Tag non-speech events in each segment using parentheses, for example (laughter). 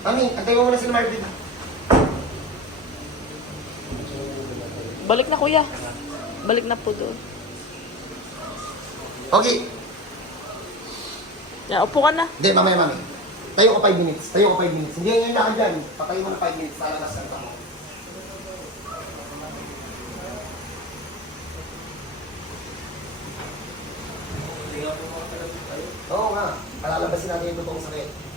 Mami, antay mo muna si Marvin. Balik na kuya. Balik na po doon. Okay. Ya, upo ka na. Hindi, mamaya, mami. Tayo ko 5 minutes. Tayo ko 5 minutes. Hindi ngayon lakad dyan. Patayo mo na 5 minutes. Lalabas ka mo. Oo nga. Palalabasin natin yung totoong sakit.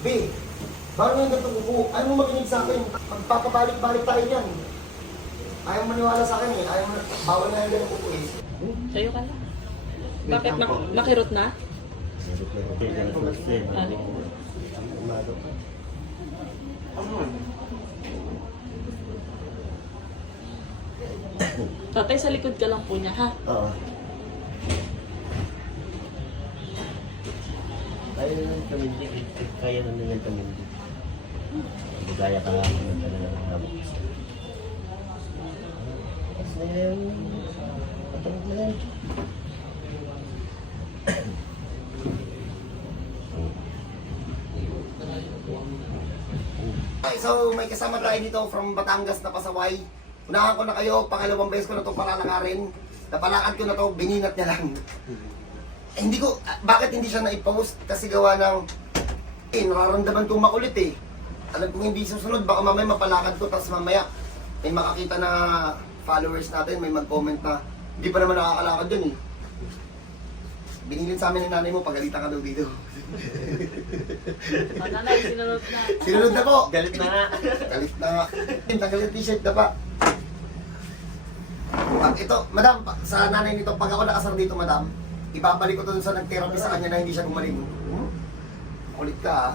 B, bago yung ganito kuko, ayaw mo makinig sa akin. Magpapabalik-balik tayo dyan. Ayaw mo maniwala sa akin eh. Ayaw mo, bawal na yung ganito kuko eh. Sayo ka na. Bakit? Mak- makirot na? Tatay, sa likod ka lang po niya, ha? Oo. Kaya na ng kamindi. Kaya na ng kamindi. Bugaya ka nga naman ka na ng hamok. Na yan. Patawag na yan. Okay, so may kasama tayo dito from Batangas na pasaway. Unahan ko na kayo, pangalawang beses ko na itong palalakarin. Napalakad ko na to, bininat niya lang. Eh, hindi ko, ah, bakit hindi siya na-post? Kasi gawa ng, eh, nararamdaman kong makulit eh. Alam kong hindi susunod, baka mamaya mapalakad ko, tapos mamaya may makakita na followers natin, may mag-comment na, hindi pa naman nakakalakad dun eh. Binilin sa amin ng nanay mo, pagalitan ka daw dito. (laughs) Oh, nanay, sinunod na. Sinunod na po! Galit na nga. (laughs) Galit na nga. Tanggal yung t-shirt na pa. Pag ito, madam, pa- sa nanay nito, pag ako nakasar dito, madam, ibabalik ko to sa nag-therapy sa kanya na hindi siya gumaling. Hmm? Kulit ka, ah.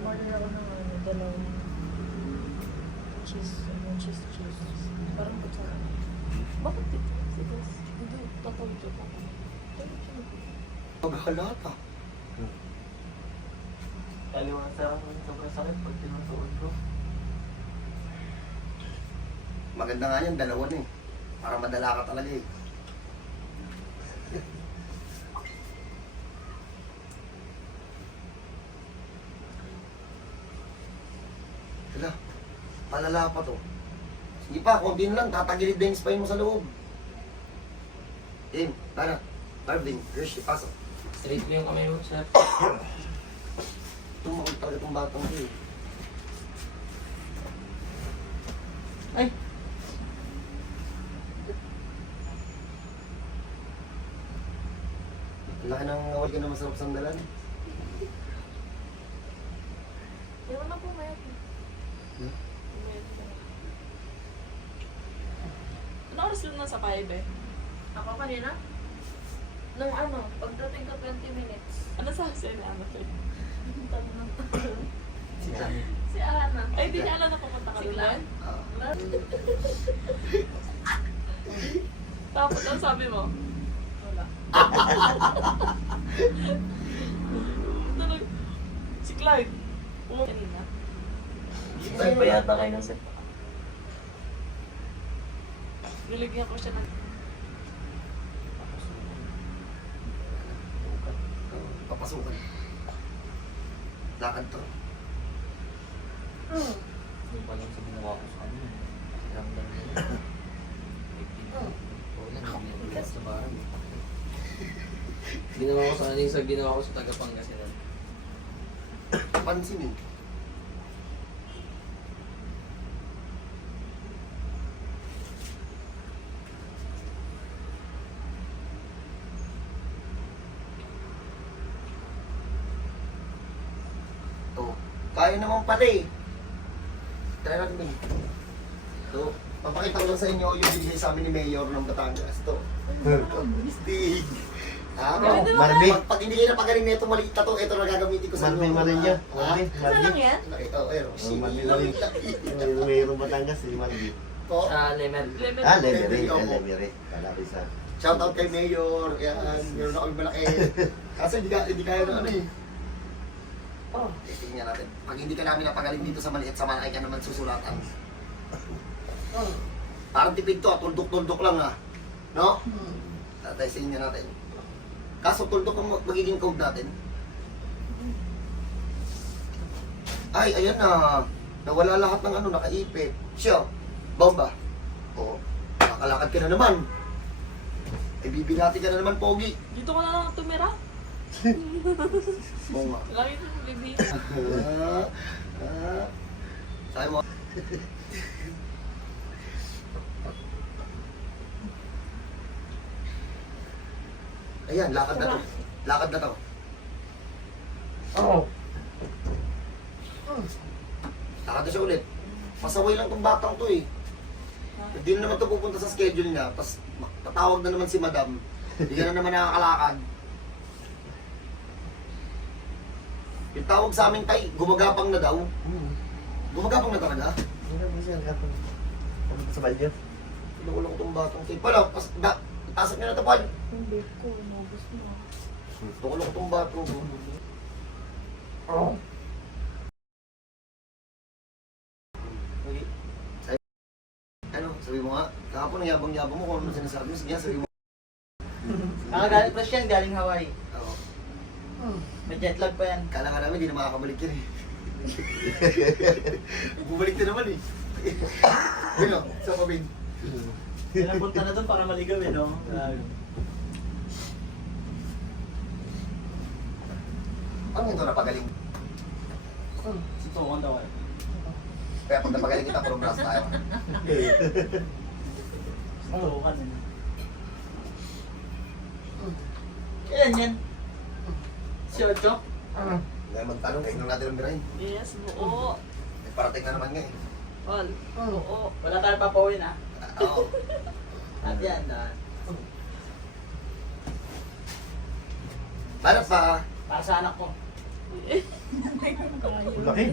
Order ako ng ano, dalawang cheese, ano, cheese, cheese. Parang kutsara. Bakit dito? Sige, hindi, tatawag ko pa. Paghalata. Kaliwasa ako ng sobrang sakit pag tinutuon ko. Maganda nga yan, dalawa na eh. Para madala ka talaga eh. (laughs) Hala, malala pa to. Sige pa, konti na lang, tatagilid na yung spine mo sa loob. In, tara. Marvin, Gersh, pasok. Straight mo yung kamay mo, sir. (coughs) Tumakot talaga itong batang ko eh. Ay! Laki ng awal ka na masarap sandalan. Ewan na po, mayat. Hmm? Ka. Ano oras lang nasa 5 eh? Ako kanina? Nung ano, pagdating ko 20 minutes. Ano sa asin na ano eh? Si Johnny. Si Ana. Ay, di niya alam na pupunta ka Si doon. (laughs) Tapos, ano sabi mo? Wala. (laughs) Si Clyde. Pumunta kanina. Saan pa yata kayo ng set? Niligyan ko siya ng... Papasukan. Lakad to. Yung pa lang sa ginawa ko sa kanya. Bigat sa barang. Ginawa ko sa kanya yung sa ginawa ko sa Tagapangasinan. Pansin eh. To. Kaya naman eh. Try natin din. To. Papakita ko lang sa inyo yung binigay sa amin ni Mayor ng Batangas. To. Stick. Ah, naman. Marvin. Pag, pag hindi kayo napagaling na ito, maliit na to, ito na gagamitin ko sa inyo. Marinho. Ah, Marvin, Ano lang Marvin. yan? Ito, ayun. Oh, Marvin Marinho. Mayroong mayroong Batangas, si Marvin. To. Sa Lemon. Lemon. Ah, Lemery. Lemery, Ah, opo. Lemery. Malapit sa... Shout out kay Mayor. Yan, meron ako malaki. (laughs) Kaso hindi, ka, hindi kaya na ano eh. Oh. Titingnan natin. Pag hindi ka namin napagaling dito sa maliit sa malaki ka naman susulatan. Parang tipid to, ah. tuldok-tuldok lang ah. No? Tatayin niya natin. Kaso tuldok ang magiging code natin. Ay, ayan na. Nawala lahat ng ano, nakaipit. Siya, bomba. Oo. Nakakalakad ka na naman. Ay, bibinati ka na naman, Pogi. Dito ka na lang tumira. Oo nga. Baby. Ah, ah. Sabi mo. Ayan, lakad na to. Lakad na to. Oo. Lakad na siya ulit. Pasaway lang tong batang to eh. Hindi na naman to pupunta sa schedule niya. Tapos tatawag na naman si madam. Hindi na naman nakakalakad. Yung tawag sa amin tay, gumagapang na daw. Gumagapang na talaga. Ano ba siya? Kapag sa balyo? Kinukulong tong batang tay. Pala, pas, da, itasak niya na to, Paul. Hindi ko, nabos mo. Kinukulong tong batang. Sabi, ano, sabi mo nga, kahapon ang yabang-yabang mo kung ano sinasabi mo. Sige, sabi mo. (laughs) Ah, galing pa siya, galing Hawaii. Oo. May jet lag pa yan. Kala nga namin, hindi na makakabalik yan eh. (laughs) Bumalik na naman eh. Yun o, sa pabing. Pinapunta na doon para maligaw eh, no? Ano ito napagaling? Sutukan daw eh. Kaya pag napagaling kita, puro brass tayo. Sutukan eh. Kailan yan? Si Ocho? Ngayon magtanong, kayo nung natin ang birahin. Yes, buo. May parating na naman ngayon. All. Buo. Wala tayo papawin ah. Oo. (laughs) At yan, ah. Para pa, Para sa anak ko. Laki.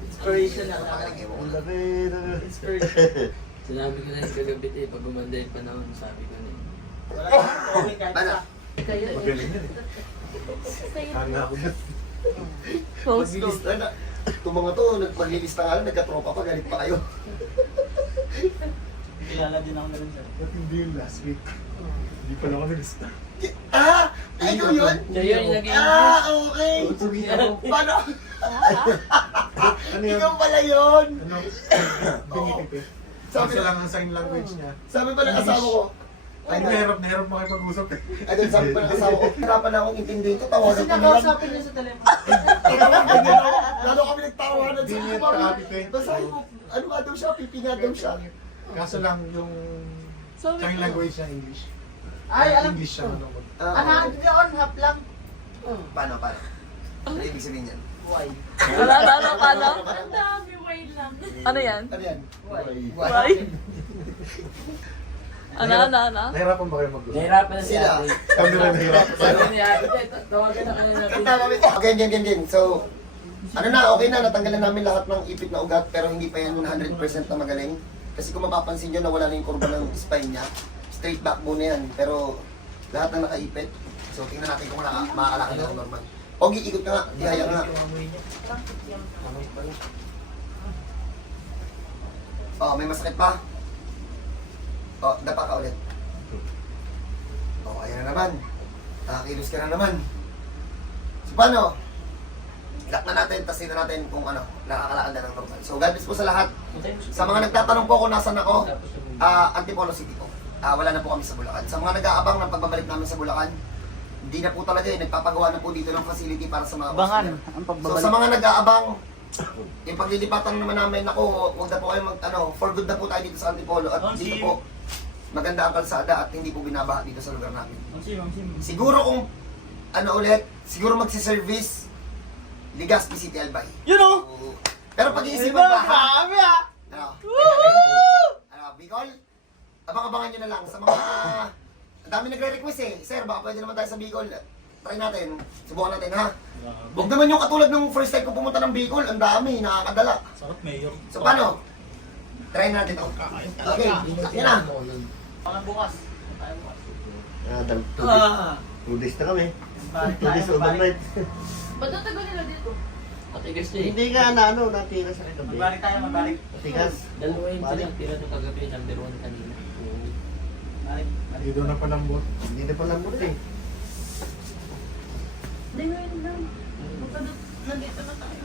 Inspiration na lang. Ang na. laki. na- Inspiration. (laughs) Sinabi ko na yung kagabi eh, pag gumanda yung panahon, sabi ko na. Wala tayong papawin kahit. Kayo eh. Magaling yan eh. Hanga ako yan. Close to. Maglilista na. Itong mga to, nagpaglilista nga lang, nagkatropa pa, galit pa kayo. Kilala din ako na rin sir. Ba't hindi yung last week? Hindi pa lang ako nilista. Ah! Ay, ikaw yun? Siya yun yung naging Ah, okay. Tutuwi ako. Paano? Ano yun? Ikaw pala yun. Ano? Binipipi. Sabi Sabi lang ang sign language niya. Sabi pa ng asawa ko, Ay, nahirap, nahirap makipag-usap eh. ay, doon sabi pa ng asawa ko, hirapan na akong intindihin to, tawagan Kasi ko na lang. nakausapin niya sa telepono. Ko na. Lalo kami nagtawanan Hindi sa niya kumami. traffic eh. Mo, ano nga daw siya, pipi nga daw siya. Kaso lang yung sign ko. language niya English. Ay, alam. English siya ano ko. Ah, Anak, hindi on, half lang. Paano, paano? Ano ibig sabihin yan? Why? Wala, ano, paano? Ang dami, wait lang. Ano yan? Ano yan? Why? Why? (laughs) Ano, ano, ano? Nahirapan ba kayo mag-usap? Nahirapan na si Sila. ate. Kami rin nahirapan. Sabi ni ate, "Te, tawagan na kayo natin. Okay, game, game, game. So, ano na, okay na, natanggalan namin lahat ng ipit na ugat, pero hindi pa yan 100% na magaling. Kasi kung mapapansin nyo, nawala na yung kurba ng spine niya. Straight backbone na yan, pero lahat ng nakaipit. So, tingnan natin kung naka, makakalaki na normal. Pogi, ikot ka nga, dihaya nga. Oh, may masakit pa? Oh, dapa ka ulit. Oh, ayan na naman. Nakakilos ka na naman. So, paano? Lock na natin, tasin na natin kung ano, nakakalakad na ng normal. So, God bless po sa lahat. Sa mga nagtatanong po kung nasan ako, ah, Antipolo City po. Ah, wala na po kami sa Bulacan. Sa mga nag-aabang ng pagbabalik namin sa Bulacan, hindi na po talaga eh, nagpapagawa na po dito ng facility para sa mga Abangan ang So pagbabalik. sa mga nag-aabang, yung paglilipatan naman namin, ako, huwag na po kayo mag, ano, for good na po tayo dito sa Antipolo at Oh, dito po, maganda ang kalsada at hindi po binabaha dito sa lugar namin. Mamsi, mamsi. Siguro kung, ano ulit, siguro magsiservice, Ligas City Albay. O! So, pero pag-iisipan pa, ha? Grabe ah! Ano? Ano, Bicol? Abang-abangan nyo na lang sa mga... Ang dami nagre-request eh. Sir, baka pwede naman tayo sa Bicol. Try natin. Subukan natin, ha? Huwag naman yung katulad nung first time ko pumunta ng Bicol. Ang dami, nakakadala. Sarap mayor. So, paano? Try natin to. Okay, yan na. Mga bukas. Ah, dal- Ah! Two days na kami. Two days overnight. Ba't ang tagal nila dito? Matigas na eh. Hindi ka na ano, natira sa kagabi. Magbalik tayo, magbalik. Matigas. Dalawa yung Balik. sila tira ng kagabi, number one kanina. Balik. Dito na palambot. Hindi na pala mo eh. Hindi, ngayon lang. Doon- nandito na tayo.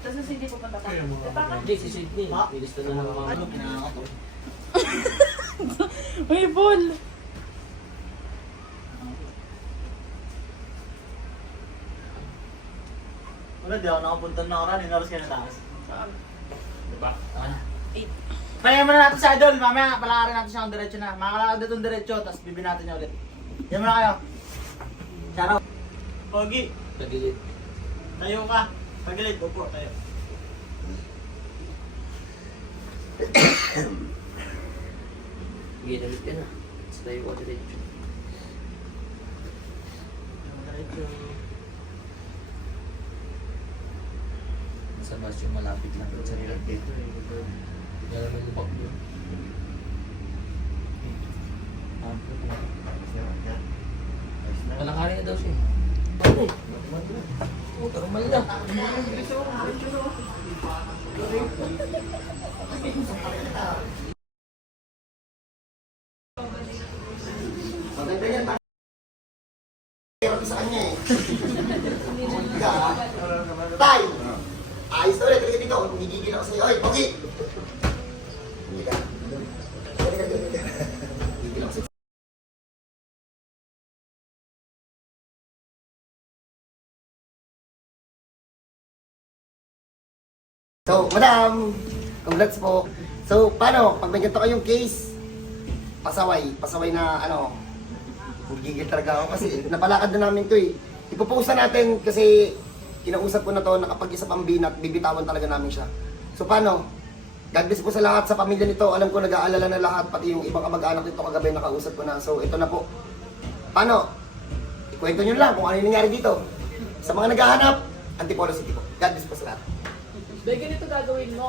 Tapos pa Kaya mga- Tapakan. Hindi, si Sydney. Bilis na lang mga Ano. Uy, Paul! Wala, di ako nakapunta na oras. Inaros ka na taas. Saan? Diba? Ah, Pahinga muna natin sa idol. Mamaya palakarin natin siya ng diretso na. Makakalakad ng diretso, tapos bibin natin niya ulit. Yan muna kayo. Shoutout. Pogi, Tagilid. tayo ka. Pagilid, upo, tayo. Sige, damit ka na. Tayo ko diretso. Diretso. Sa bus yung malapit lang sa nila. Kaya naman yung pag yun. Palakarin na daw siya. Oh, normal na. Maganda yan. Pero sa kanya eh. Ka. Tay! Ulit. Halika dito. Nagigigil ako sa'yo. Oy, Pogi! Sa'yo. So, madam, congrats po. So, paano? Pag may ganito kayong case, pasaway, pasaway na ano, gigil talaga ako kasi napalakad na namin to eh. Ipopost na natin kasi kinausap ko na to na kapag isa pang binat, bibitawan talaga namin siya. So paano? God bless po sa lahat sa pamilya nito. Alam ko nag-aalala na lahat, pati yung ibang kamag-anak nito kagabi nakausap ko na. So ito na po. Paano? Ikwento nyo lang kung ano yung nangyari dito. Sa mga naghahanap, Antipolo City po. God bless po sa lahat. Dahil ganito gagawin mo.